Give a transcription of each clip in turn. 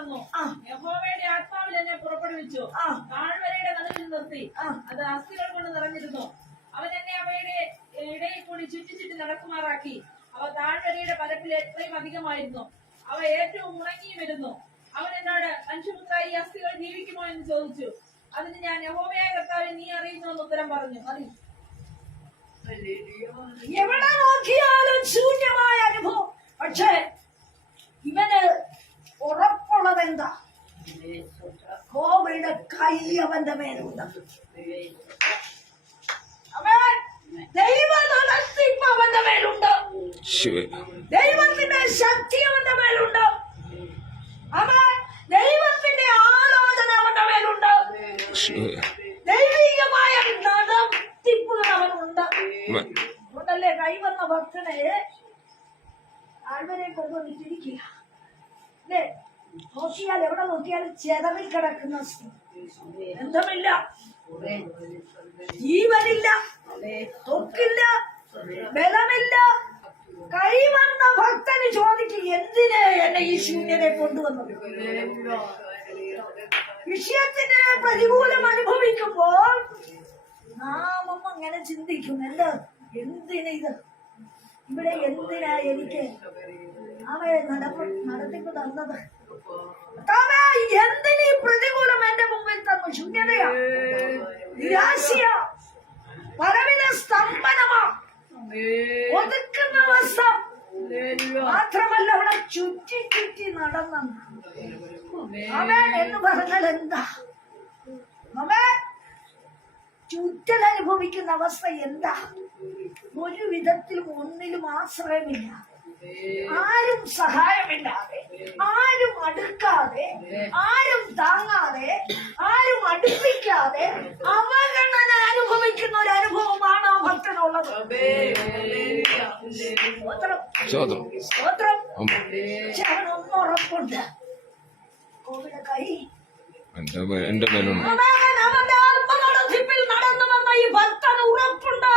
വന്നു. യഹോവയുടെ ആത്മാവിൽ എന്നെ പുറപ്പെടുവിച്ചു. താഴ്വരയുടെ നടുവിൽ നിർത്തി. അത് അസ്ഥികൾ കൊണ്ട് നിറഞ്ഞിരുന്നു. അവൻ എന്നെ അവയുടെ ഇടയിൽ കൂടി ചുറ്റി ചുറ്റി നടക്കുമാറാക്കി. അവ താഴ്വരയുടെ പരപ്പിൽ എത്രയും അധികമായിരുന്നു. അവ ഏറ്റവും ഉണങ്ങി വരുന്നു. അവൻ എന്നോട്, മനുഷ്യപുത്ര, ഈ അസ്ഥികൾ ജീവിക്കുമോ എന്ന് ചോദിച്ചു. അതിന് ഞാൻ, യഹോവയായ കർത്താവേ, നീ അറിയുന്നുവെന്ന് ഉത്തരം പറഞ്ഞു. എവിടെ നോക്കിയാലും ശൂന്യമായ അനുഭവം. പക്ഷേ ഇവന് ഉറപ്പുള്ളത് എന്താ? യഹോവയുടെ കൈ അവന്റെ മേലുണ്ട്. ദൈവ നടത്തിപ്പ് അവന്റെ മേലുണ്ട്. ദൈവത്തിന്റെ ശക്തി അവന്റെ മേലുണ്ട്. ദൈവത്തിന്റെ ആലോചന അവന്റെ മേലുണ്ട്. ദൈവികമായ നടത്തിപ്പുകൾ അവനുണ്ട്. അതുകൊണ്ടല്ലേ കൈവന്ന ഭക്തനെ താഴ്വരെ കൊണ്ടുവന്നിട്ടിരിക്കുക. അല്ലേ? നോക്കിയാൽ എവിടെ നോക്കിയാലും ചെതറിൽ കിടക്കുന്ന ബന്ധമില്ല, ജീവനില്ല, തൊക്കില്ല, ബലമില്ല. കൈവന്ന ഭക്തന് ചോദിക്കും, എന്തിന് എന്നെ ഈ ശൂന്യനെ കൊണ്ടുവന്നത്? വിഷയത്തിന് പ്രതികൂലം അനുഭവിക്കുമ്പോൾ നാം അങ്ങനെ ചിന്തിക്കും, എന്തിന് ഇത്? ഇവിടെ എന്തിനാ എനിക്ക് നടത്തിപ്പ് തന്നത്? എന്തിനീ പ്രതികൂലം എന്റെ മുമ്പിൽ തന്നു? ശൂന്യതയാ, നിരാശയാ, പരവിന സ്തംഭനമാ, ഒതുക്കുന്ന അവസ്ഥ. മാത്രമല്ല അവിടെ ചുറ്റി ചുറ്റി നടന്ന അവൻ എന്ന് പറഞ്ഞാൽ എന്താ? അവൻ ചുറ്റൽ അനുഭവിക്കുന്ന അവസ്ഥ എന്താ? ഒരു വിധത്തിലും ഒന്നിലും ആശ്രയമില്ല, ആരും സഹായമില്ലാതെ, ആരും അടുക്കാതെ, ആരും താങ്ങാതെ, ആരും അടുപ്പിക്കാതെ അവഗണന അനുഭവിക്കുന്ന ഒരു അനുഭവമാണ് ആ ഭക്തനുള്ളത്. ഒന്നുറപ്പുണ്ട്, കോവിഡ് കൈ എന്റെ മേലുണ്ട്. അവന്റെ ആത്മനടത്തിപ്പിൽ നടന്നു വന്ന ഈ ഭക്തന് ഉറപ്പുണ്ട്.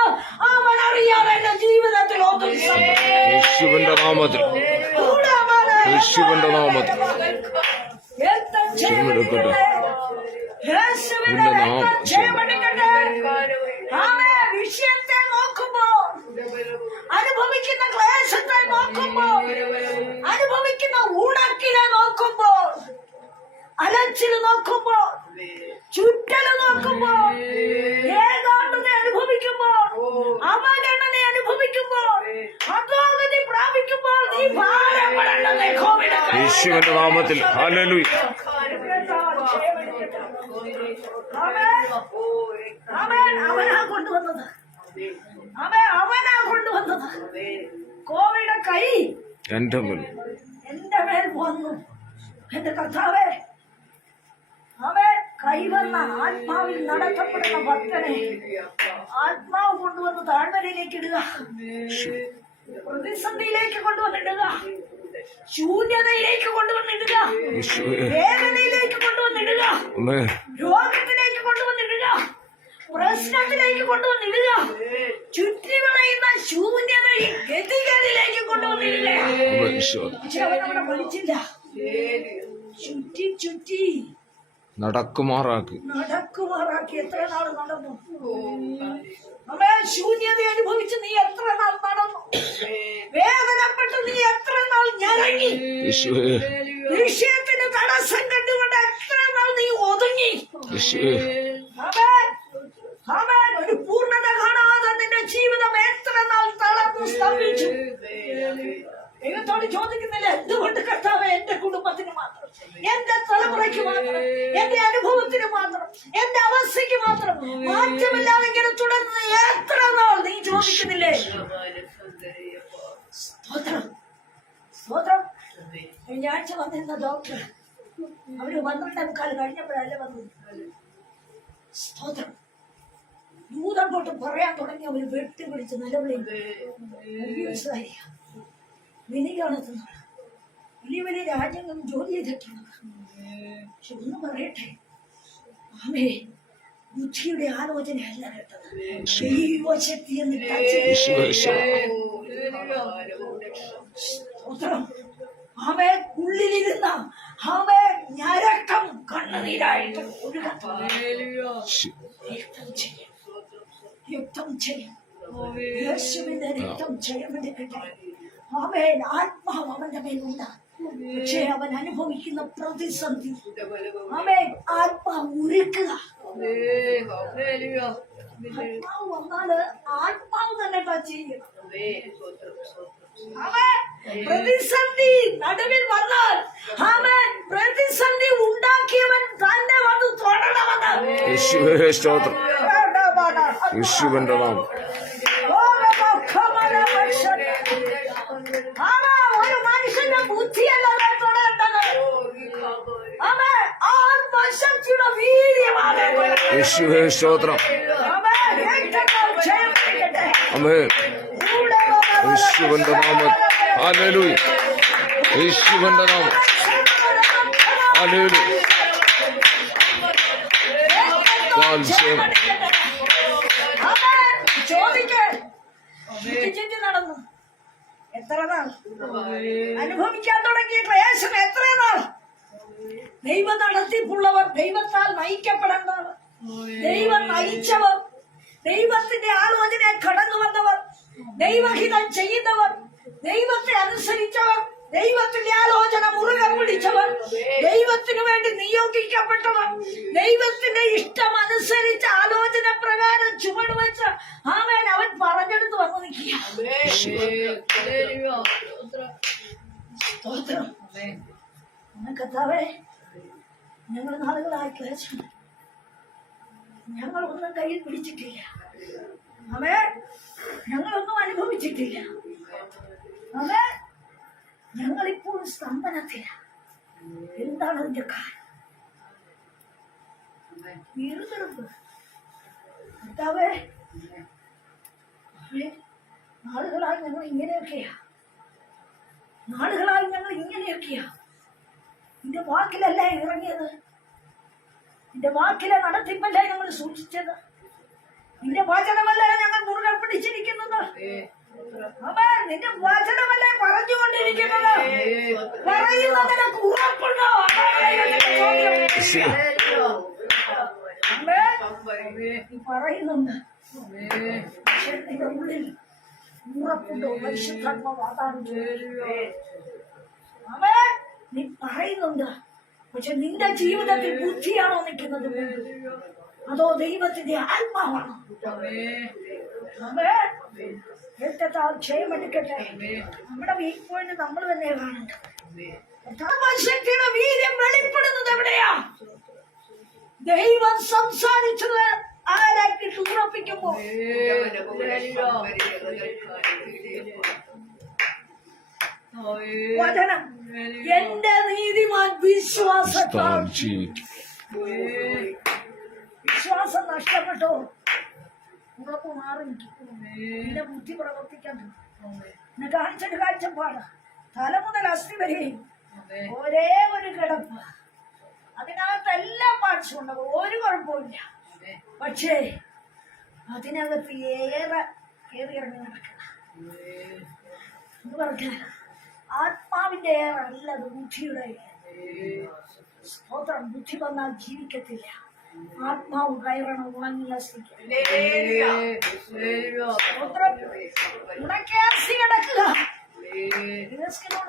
അവൻ അറിയാതെ എന്റെ ജീവിതത്തിൽ യേശുവിന്റെ നാമത്തിൽ, യേശുവിന്റെ നാമത്തിൽ വിഷയത്തെ നോക്കുമ്പോൾ, അനുഭവിക്കുന്ന ക്ലേശത്തെ നോക്കുമ്പോൾ, അനുഭവിക്കുന്ന ഉണക്കിനെ നോക്കുമ്പോൾ, അലച്ചില് നോക്കുമ്പോൾ, ചുറ്റല് നോക്കുമ്പോൾ, ഏകാന്തത അനുഭവിക്കുമ്പോൾ, അവഗണന അനുഭവിക്കുമ്പോൾ, അധോഗതി പ്രാപിക്കുമ്പോൾ നീ ഭാരപ്പെടേണ്ടത് യേശുവിന്റെ നാമത്തിൽ. ഹല്ലേലൂയ. അവനാ കൊണ്ടുവന്നത്, അവനാ കൊണ്ടുവന്നത്. കോവിഡ് കൈ എന്റെ മേൽ വന്നു. എന്റെ കർത്താവേ, അവൻ കൈവന്ന ആത്മാവിൽ നടത്തപ്പെടുന്ന ഭക്തനെ ആത്മാവ് കൊണ്ടുവന്ന് താഴ്വരയിലേക്ക് ഇടുക, പ്രതിസന്ധിയിലേക്ക് കൊണ്ടുവന്നിടുക, ശൂന്യതയിലേക്ക് കൊണ്ടുവന്നിടുക, വേദനയിലേക്ക് കൊണ്ടുവന്നിടുക, രോഗത്തിലേക്ക് കൊണ്ടുവന്നിടുക, പ്രശ്നത്തിലേക്ക് കൊണ്ടുവന്നിടുക, ചുറ്റിവളയുന്ന ശൂന്യതയിൽ ഗതികളിലേക്ക് കൊണ്ടുവന്നിടുക. അവനവിടെ പഠിച്ചില്ല, ചുറ്റി ചുറ്റി നടക്കുമാറാക്കി. എത്ര നാൾ നടന്നു? ശൂന്യത അനുഭവിച്ച് നീ എത്ര നാൾ നടന്നു? വേദനപ്പെട്ട് നീ എത്ര നാൾ ഞരങ്ങി? വിഷയത്തിന് തടസ്സം കണ്ടുകൊണ്ട് എത്ര നാൾ നീ ഒതുങ്ങി? ഒരു പൂർണ്ണത കാണാതെ നിന്റെ ജീവിതം എത്ര നാൾ തളർന്നു സ്തംഭിച്ചു? ദൈവത്തോട് ചോദിക്കുന്നില്ല, എന്തുകൊണ്ട് കർത്താവേ എന്റെ കുടുംബത്തിന് മാത്രം, എന്റെ തലമുറയ്ക്ക് മാത്രം, എന്റെ അനുഭവത്തിന് മാത്രം, എന്റെ അവസ്ഥയ്ക്ക് മാത്രം മാറ്റമില്ലാതെ ഇങ്ങനെ തുടർന്ന് എത്ര നാൾ നീ ചോദിക്കുന്നില്ലേ? സ്തോത്രം, സ്തോത്രം. കഴിഞ്ഞ ആഴ്ച വന്നിരുന്ന ഡോക്ടർ, അവര് 12:15 കഴിഞ്ഞപ്പോഴല്ലേ വന്നത്. സ്തോത്രം. ദൂതം തൊട്ട് പറയാൻ തുടങ്ങി. അവര് വെട്ടിപ്പിടിച്ച് നിലവിളി വിനികാണത്തുന്നത്. വലിയ വലിയ രാജ്യങ്ങളും ജോലി ചെയ്തിട്ടുണ്ട്. പക്ഷെ ഒന്ന് പറയട്ടെ, ആമേ, ബുദ്ധിയുടെ ആലോചനയല്ല കേട്ടത്, ദൈവശക്തി എന്ന്. ആമേ, ഉള്ളിലിരുന്ന ആമേ കണ്ണീരായിട്ട് ഒഴുകാൻ ശി- യുദ്ധം ചെയ്യും. യുദ്ധം ചെയ്യും. യേശുവിന്റെ രക്തം ജയമെടുക്കട്ടെ. ആമേൻ. ആത്മാവ് അവന്റെ മേലുണ്ട്. പക്ഷേ അവൻ അനുഭവിക്കുന്ന പ്രതിസന്ധി ആമേൻ ആത്മാവ് ഉരുക്കുക. ആത്മാവ് വന്നാല് ആത്മാവ് തന്നെ ചെയ്യണം. ആമേൻ. പ്രതിസന്ധി നടുവിൽ വന്നാൽ ആമേൻ പ്രതിസന്ധി ഉണ്ടാക്കിയവൻ തന്നെ വന്ന് തൊടണമെന്ന് യേശുവേ സ്തോത്രം. യേശുവിന്റെ നാമം. ഒരു മനുഷ്യന്റെ ബുദ്ധിയല്ല തൊടേണ്ടത്. ആമേൻ. ആത്മശക്തിയുടെ വീര്യമാണ്. യേശുവേ സ്തോത്രം. ആമേൻ. ഏറ്റവും ജയമെടുക്കട്ടെ. ആമേൻ. യേശുവിന്റെ നാമം. ഹല്ലേലൂയ. യേശുവിന്റെ നാമം. ഹല്ലേലൂയ. കാൽസ്യം. ചോദിച്ചു നടന്നു. എത്ര നാൾ അനുഭവിക്കാൻ തുടങ്ങിയ ക്ലേശം? എത്ര നാൾ? ദൈവ നടത്തിപ്പുള്ളവർ, ദൈവത്താൽ നയിക്കപ്പെടേണ്ടവർ, ദൈവം നയിച്ചവർ, ദൈവത്തിന്റെ ആലോചന കടന്നു വന്നവർ, ദൈവഹിതം ചെയ്യുന്നവർ, ദൈവത്തെ അനുസരിച്ചവർ, ദൈവത്തിന്റെ ആലോചന മുറുകെ പിടിച്ചവർ, ദൈവത്തിനു വേണ്ടി നിയോഗിക്കപ്പെട്ടവർ, ദൈവത്തിന്റെ ഇഷ്ടം അനുസരിച്ച് ആലോചന പ്രകാരം ചുവട് വെച്ച് ആമേൻ അവൻ പറഞ്ഞെടുത്ത് വന്നു നിൽക്കുക. സ്തോത്രം. കർത്താവേ, ഞങ്ങൾ നാളുകളായി ക്ലേശം ഞങ്ങളൊന്നും കയ്യിൽ പിടിച്ചിട്ടില്ല. ആമേൻ. ഞങ്ങളൊന്നും അനുഭവിച്ചിട്ടില്ല. ആമേൻ. ഞങ്ങളിപ്പോൾ സ്തംഭനത്തിലാണ്. എന്താണ് അതിന്റെ കാരണം? വീർതെടുപ്പ്. കർത്താവേ, നാളുകളായി ഞങ്ങൾ ഇങ്ങനെയൊക്കെയാ. നാളുകളായി ഞങ്ങൾ ഇങ്ങനെയൊക്കെയാ. നിന്റെ വാക്കിലല്ലേ ഇറങ്ങിയത്? നിന്റെ വാക്കിലെ നടത്തിപ്പല്ലേ ഞങ്ങൾ സൂക്ഷിച്ചത്? നിന്റെ വചനമല്ലേ ഞങ്ങൾ മുറുകെ പിടിച്ചിരിക്കുന്നത്? ആമേൻ. നിന്റെ വചനമല്ലേ പറഞ്ഞുകൊണ്ടിരിക്കുന്നത്? പറയുന്നതിന് ഉറപ്പുണ്ടോ? നീ പറയുന്നുണ്ട്. പക്ഷെ നിന്റെ ഉള്ളിൽ ഉറപ്പുണ്ടോ? പരിശുദ്ധാത്മാവ് അതാണ്. ആമേൻ. നീ പറയുന്നുണ്ട്. പക്ഷെ നിന്റെ ജീവിതത്തിൽ ബുദ്ധിയാണോ നിൽക്കുന്നത്? അതോ ദൈവത്തിന്റെ ആത്മാവാണോ? ആമേൻ. ക്ഷയമെടുക്കട്ടെ. നമ്മുടെ വീക്ക് പോയിന്റ് നമ്മൾ തന്നെ കാണേണ്ടത്. ശക്തിയുടെ വീര്യം വെളിപ്പെടുന്നത് എവിടെയാ? ദൈവം സംസാരിച്ചത് ആരാക്കിട്ട് ഉറപ്പിക്കുമ്പോ വചനം എന്റെ നീതിമാൻ വിശ്വാസത്താൽ ജീവിക്കും. വിശ്വാസം നഷ്ടപ്പെട്ടോ ഉറപ്പ് മാറി നിന്റെ ബുദ്ധി പ്രവർത്തിക്കാൻ എന്നെ കാണിച്ചൊരു കാഴ്ചപ്പാട്. തല മുതൽ അസ്ഥി വരെയും ഒരേ ഒരു കിടപ്പ്. അതിനകത്ത് എല്ലാ പാർട്സും ഉണ്ടാവും, ഒരു കുഴപ്പമില്ല. പക്ഷേ അതിനകത്ത് ഏറെ കയറി ഇറങ്ങി നടക്കണം എന്ന് പറഞ്ഞാൽ ആത്മാവിന്റെ ഏറെ അല്ല, അത് ബുദ്ധിയുടെ. സ്തോത്രം. ബുദ്ധി വന്നാൽ ജീവിക്കത്തില്ല. ആത്മാവ് കയറണം. കിടക്കുക.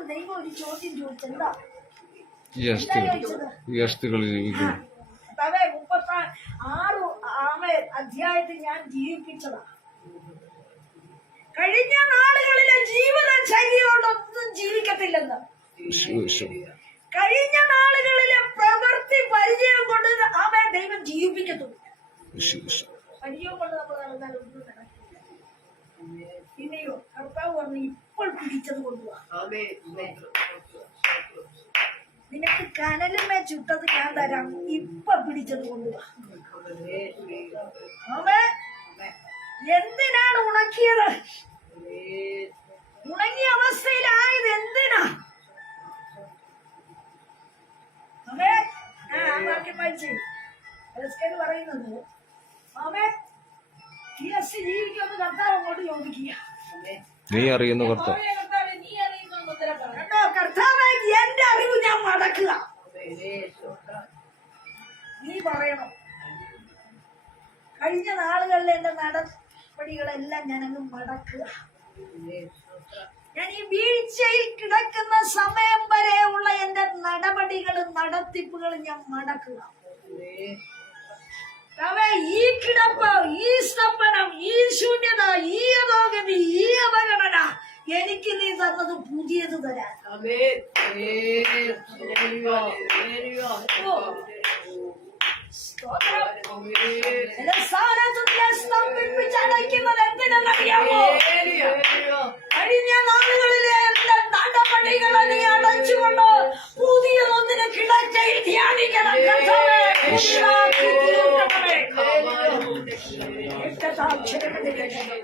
ദൈവം ഒരു ചോദ്യം ചോദിച്ചെന്താ? ഈ അസ്ഥികൾ ജീവിക്കുന്നു. 36 അധ്യായത്തിൽ ഞാൻ ജീവിപ്പിച്ചതാ. കഴിഞ്ഞ നാളുകളിലെ ജീവിതശൈലിയോടൊന്നും ജീവിക്കത്തില്ലെന്ന്. കഴിഞ്ഞ നാളുകളിലെ പ്രവൃത്തി പരിചയം കൊണ്ട് അവൻ ദൈവം ജീവിപ്പിക്കത്തുള്ളൂ. പരിചയം കൊണ്ട് നമ്മൾ നടന്നാൽ ഒന്നും നടക്കില്ല. പിന്നെയോ കർത്താവ് പറഞ്ഞ് ഇപ്പോൾ പിടിച്ചത് കൊണ്ടുപോവാ. നിനക്ക് കനലുമേ ചുട്ടത് ഞാൻ തരാം, ഇപ്പൊ പിടിച്ചത് കൊണ്ടുപോവാ. എന്തിനാണ് ഉണക്കിയത്? ഉണങ്ങിയ അവസ്ഥയിലായത് എന്തിനാ? പറയുന്നത് ജീവിക്കുമെന്ന് കർത്താവ് അങ്ങോട്ട് ചോദിക്കുക. നീ അറിയുന്ന കർത്താവ്. കർത്താവ് എന്റെ അറിവ് ഞാൻ മടക്കുക. നീ പറയണം. കഴിഞ്ഞ നാളുകളിൽ എന്റെ നടപടികളെല്ലാം ഞാനങ്ങ് മടക്കുക. ഞാൻ ഈ വീഴ്ചയിൽ കിടക്കുന്ന സമയം വരെയുള്ള എന്റെ നടപടികളും നടത്തിപ്പുകളും ഞാൻ മടക്കുക. ഈ കിടപ്പ്, ഈ സ്തംഭനം, ഈ ശൂന്യത, ഈ അധോഗതി, ഈ അവഗണന എനിക്ക് നീ തന്നത് പുതിയത് തരാൻ. സ്തംഭിപ്പിച്ചടയ്ക്കുന്നത് എന്തിനെന്നറിയാമോ? കഴിഞ്ഞ നാളുകളിലെ എന്റെ നടപടികളെ നീ അടച്ചുകൊണ്ട് പുതിയതൊന്നിന് കിടക്കയിൽ ധ്യാനിക്കണം. കർത്താവേ,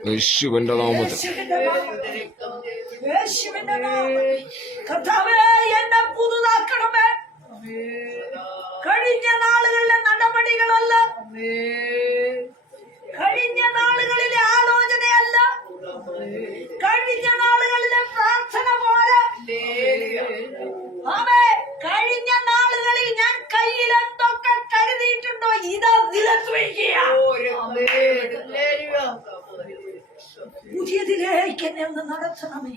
യേശുവിന്റെ നാമത്തിൽ യേശുവിന്റെ നാമത്തിൽ കർത്താവേ എന്നെ പുതുതാക്കണമേ. കഴിഞ്ഞ നാളുകളിലെ നടപടികളല്ല, കഴിഞ്ഞ നാളുകളിലെ ആലോചനയല്ല, കഴിഞ്ഞ നാളുകളിലെ പ്രാർത്ഥന പോലെ കഴിഞ്ഞ നാളുകളിൽ ഞാൻ കയ്യിൽ എന്തൊക്കെ കരുതിയിട്ടുണ്ടോ ഇതാ നിലത്ത് വയ്ക്കുക. പുതിയതിലേക്ക് എന്നെ ഒന്ന് നടത്തണമേ.